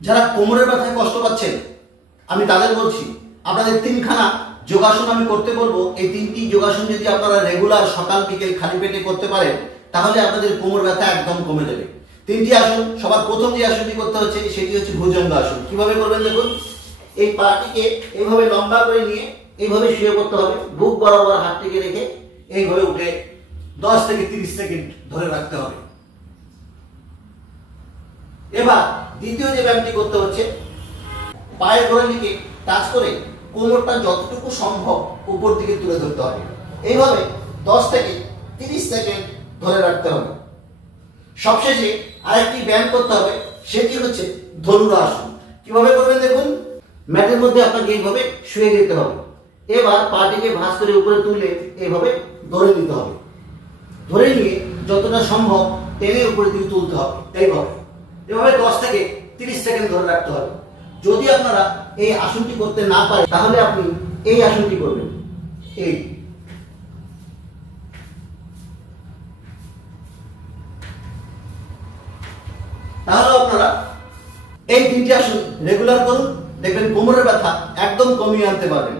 যারা কোমরের ব্যথায় কষ্ট পাচ্ছেন আমি তাদের বলছি, আপনাদের তিনখানা যোগাসন আমি করতে বলবো। এই তিনটি যোগাসন যদি আপনারা রেগুলার সকাল বিকেল খালি পেটে করতে পারেন তাহলে আপনাদের কোমর ব্যথা একদম কমে যাবে। তিনটি আসন, সবার প্রথম যে আসনটি করতে হচ্ছে সেটি হচ্ছে ভুজঙ্গ আসন। কিভাবে করবেন দেখুন, এই পাটিকে এইভাবে লম্বা করে নিয়ে এইভাবে শুয়ে পড়তে হবে, বুক বরাবর হাতটিকে রেখে এইভাবে উঠে 10 থেকে 30 সেকেন্ড ধরে রাখতে হবে। এবার দ্বিতীয় যে ব্যায়ামটি করতে হচ্ছে, পায়ের গোড়ালিকে টাচ করে কোমরটা যতটুকু সম্ভব উপর দিকে তুলে ধরতে হবে। এইভাবে 10 থেকে 30 সেকেন্ড ধরে রাখতে হবে। সবশেষে আরেকটি ব্যায়াম করতে হবে, সেটি হচ্ছে ধনুরাসন। কিভাবে করবেন দেখুন, ম্যাটের মধ্যে আপনাকে এইভাবে শুয়ে যেতে হবে। এবার পাটিকে ভাঁজ করে উপরে তুলে এইভাবে ধরে নিতে হবে। ধরে নিয়ে যতটা সম্ভব টেনে উপরে দিকে তুলতে হবে। এভাবে 10 থেকে 30 সেকেন্ড ধরে রাখতে হবে। যদি আপনারা এই আসনটি করতে না পারেন তাহলে আপনি এই আসনটি করবেন। তাহলে আপনারা এই তিনটি আসন রেগুলার করুন, দেখবেন কোমরের ব্যথা একদম কমিয়ে আনতে পারবেন।